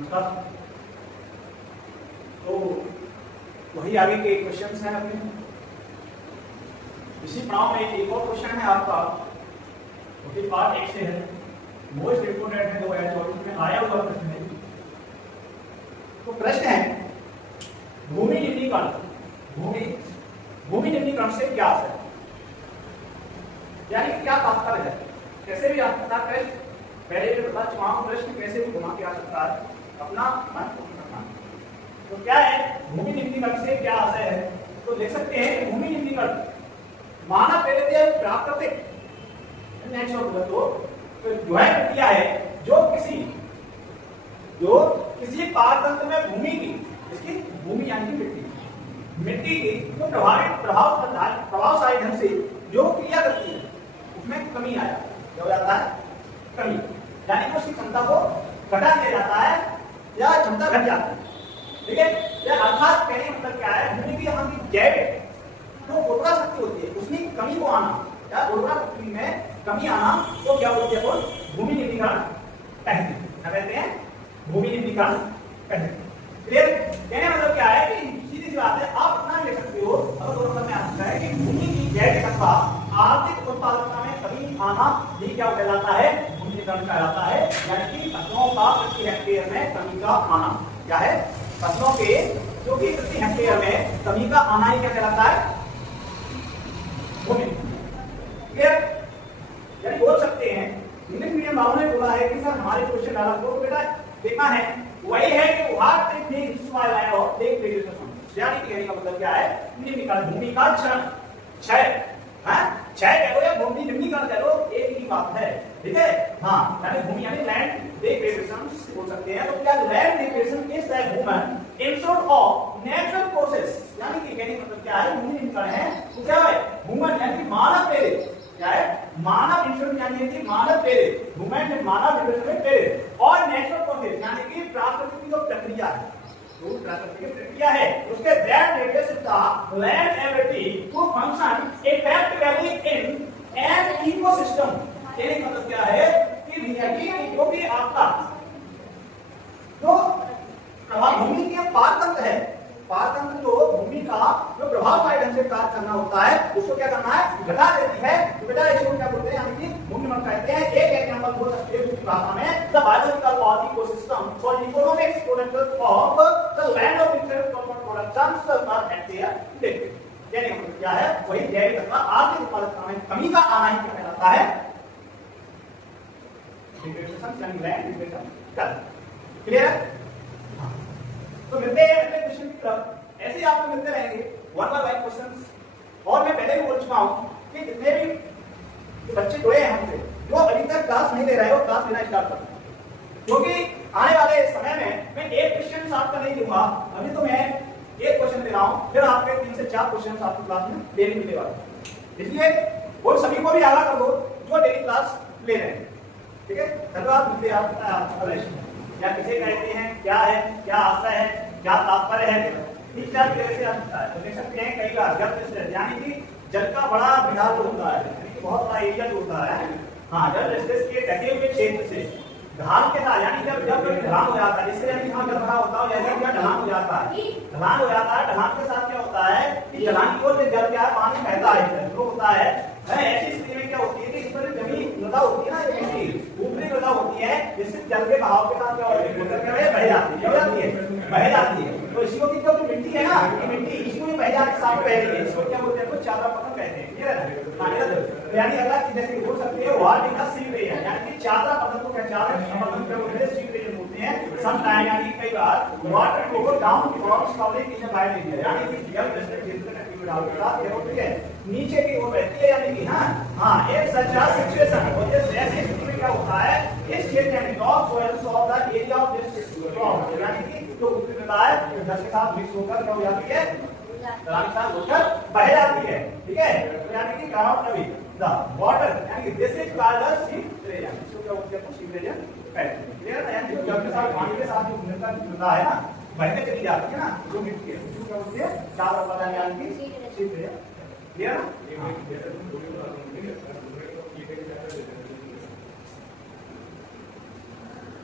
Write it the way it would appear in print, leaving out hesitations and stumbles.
मतलब तो वही आगे के क्वेश्चंस हैं अपने। इसी पड़ाव में एक और क्वेश्चन है आपका, जो पार्ट 1 से है, मोस्ट इंपोर्टेंट है, 2024 में आया हुआ प्रश्न है। तो प्रश्न है भूमि निम्नीकरण, भूमि निम्नीकरण से क्या असर है, यानी क्या तात्पर्य है। कैसे भी आ सकता है प्रश्न, पहले भी बता चुका हूं, प्रश्न कैसे भी घुमा के आ सकता है, अपना मन रखना। तो क्या है भूमि निम्नीकरण से क्या असर है। तो देख सकते हैं कि भूमि निम्नीकरण मानव प्रेरित प्राकृतिक नेचुरल तो जो है प्रक्रिया है जो किसी पारतंत्र में भूमि की, इसकी भूमि यानी मिट्टी की तो प्रभावशाली ढंग से जो क्रिया करती है उसमें कमी आया, क्या हो जाता है कमी, यानी कि उसकी क्षमता को घटा दिया जाता है या क्षमता घट जाती है। ठीक है, या अर्थात कहने का मतलब क्या है, भूमि की हम जैविक जो उर्वरा शक्ति होती है उसमें कमी को आना या उर्वरा शक्ति में कमी आना तो क्या बोलते हैं, भूमि निम्नीकरण कहते हैं। क्या कहते हैं, भूमि निम्नीकरण कहते हैं। क्लियर, कहने मतलब क्या है कि सीधी सी बात है, आप इतना लिख सकते हो अगर दोनों में आ सकता है कि भूमि की जैविक अथवा आर्थिक उत्पादकता में कमी आना ये क्या कहलाता है, भूमि निम्नीकरण कहलाता है। यानी कि फसलों का प्रति हेक्टेयर में कमी का आना, क्या है, फसलों के जो कि प्रति हेक्टेयर में कमी का आना ही क्या कहलाता है, भूमि। क्लियर, यानी बोल सकते हैं इंग्लिश मीडियम वालों ने बोला है कि सर हमारे क्वेश्चन डाला तो बेटा देखना है वही है कि what it means my line of take presentation, यानी कि कहने का मतलब क्या है, भूमि का क्षय, हां क्षय कह लो या भूमि निम्नीकरण कह लो, एक ही बात है। ठीक है, हां, यानी भूमि यानी लैंड डिग्रेडेशन बोल सकते हैं। तो क्या land degradation is the human insert of natural process, यानी कि कहने का मतलब क्या है, भूमि निम्नीकरण है तो क्या है, ह्यूमन यानी कि मानव प्रेरित, क्या है, मानव इंसोर्ट यानी कि मानव प्रेरित, ह्यूमन मानव डिग्रेडेशन प्रेरित, और नेचुरल प्रोसेस यानी कि प्राकृतिक जो प्रक्रिया है, जो प्राकृतिक प्रक्रिया है उसके that related the land ability to function effectively in an ecosystem. कहने का मतलब क्या है कि जो भी आपका जो प्रभाव भूमि के पारतंत्र है, पारतंत्र जो भूमि का जो प्रभावशाली ढंग से कार्य करना होता है उसको क्या करना है, घटा देती है। तो बेटा इसको क्या बोलते हैं, यानी कि भूमि मन कहते हैं। एक एग्जांपल बोल सकते हैं दूसरी भाषा में, द बायोलॉजिकल और ecosystem for economic potential of the land of interest production are active. यानी मतलब क्या है, वही जैविक अथवा आर्थिक उत्पादकता में कमी का आना ही क्या कहलाता है, डिग्रेडेशन यानी लैंड डिग्रेडेशन। क्लियर है, तो मिलते हैं अगले क्वेश्चन की तरफ। ऐसे ही आपको मिलते रहेंगे वन बाय वन क्वेश्चंस। और मैं पहले भी बोल चुका हूं कि जितने भी बच्चे जुड़े हैं हमसे, जो अभी तक क्लास नहीं ले रहे हो, क्लास लेना स्टार्ट करो, क्योंकि आने वाले समय में मैं एक क्वेश्चन आपका नहीं दूंगा। अभी तो मैं एक क्वेश्चन दे रहा हूं, फिर आपके 3 से 4 क्वेश्चन आपकी क्लास में डेली मिलने वाले। इसलिए वो सभी को भी आगाह कर दो जो डेली क्लास ले रहे हैं। ठीक है, धन्यवाद। मिलते हैं आप या किसे कहते हैं, क्या है, क्या आशय है, क्या तात्पर्य है, इस तरह से तो देख सकते हैं। कई बार जब यानी कि जल का बड़ा विभाग होता है, यानी कि बहुत बड़ा एरिया जो होता है, हाँ, जल स्टेज के ढके हुए क्षेत्र से ढलान के साथ, यानी जब ढलान हो जाता है, इससे यानी जहाँ जल भरा होता है या ढलान हो जाता है, ढलान हो जाता है, ढलान के साथ क्या होता है कि ढलान की ओर से जल क्या है, पानी बहता है, फ्लो होता है। ऐसी स्थिति में क्या होती है कि इस पर जमीन मृदा होती है ना, मिट्टी ऊपरी मृदा होती है, जिससे जल के बहाव के साथ क्या होती है, बह जाती है, बह जाती है। तो इसी को जो मिट्टी है ना, ये मिट्टी इसी को बह जाती है, साथ बह रही है, इसको क्या बोलते हैं, चादरा पत्थर कहते हैं। क्लियर है, यानी अगला जैसे बोल सकते हैं व्हाट इज द सीवरेज, यानी कि चादरा पत्थर को क्या बोलते हैं, सीवरेज बोलते हैं। सम टाइम यानी कई बार water flow down from covering in the wide area, यानी कि जल क्षेत्र का क्या होती है, नीचे की ओर बहती है, यानी कि हाँ एक सच सिचुएशन होती है। ऐसी स्थिति में क्या होता है, इस क्षेत्र में top soils of the area of this crop, यानी कि जो ऊपरी मृदा है जल के साथ मिक्स होकर क्या हो जाती है, ढलान के साथ होकर बह जाती है। ठीक है, तो यानी कि ग्राउंड अभी द वाटर, यानी कि this is called the sewerage, इसको क्या बोलते हैं, सीवरेज कहते हैं। क्लियर है, यानी कि जल के साथ पानी के साथ जो मृदा है ना, बहने चली जाती है ना, जो मिट्टी है उसको क्या बोलते हैं, चादरा पत्थर, यानी कि सीवरेज। क्लियर है।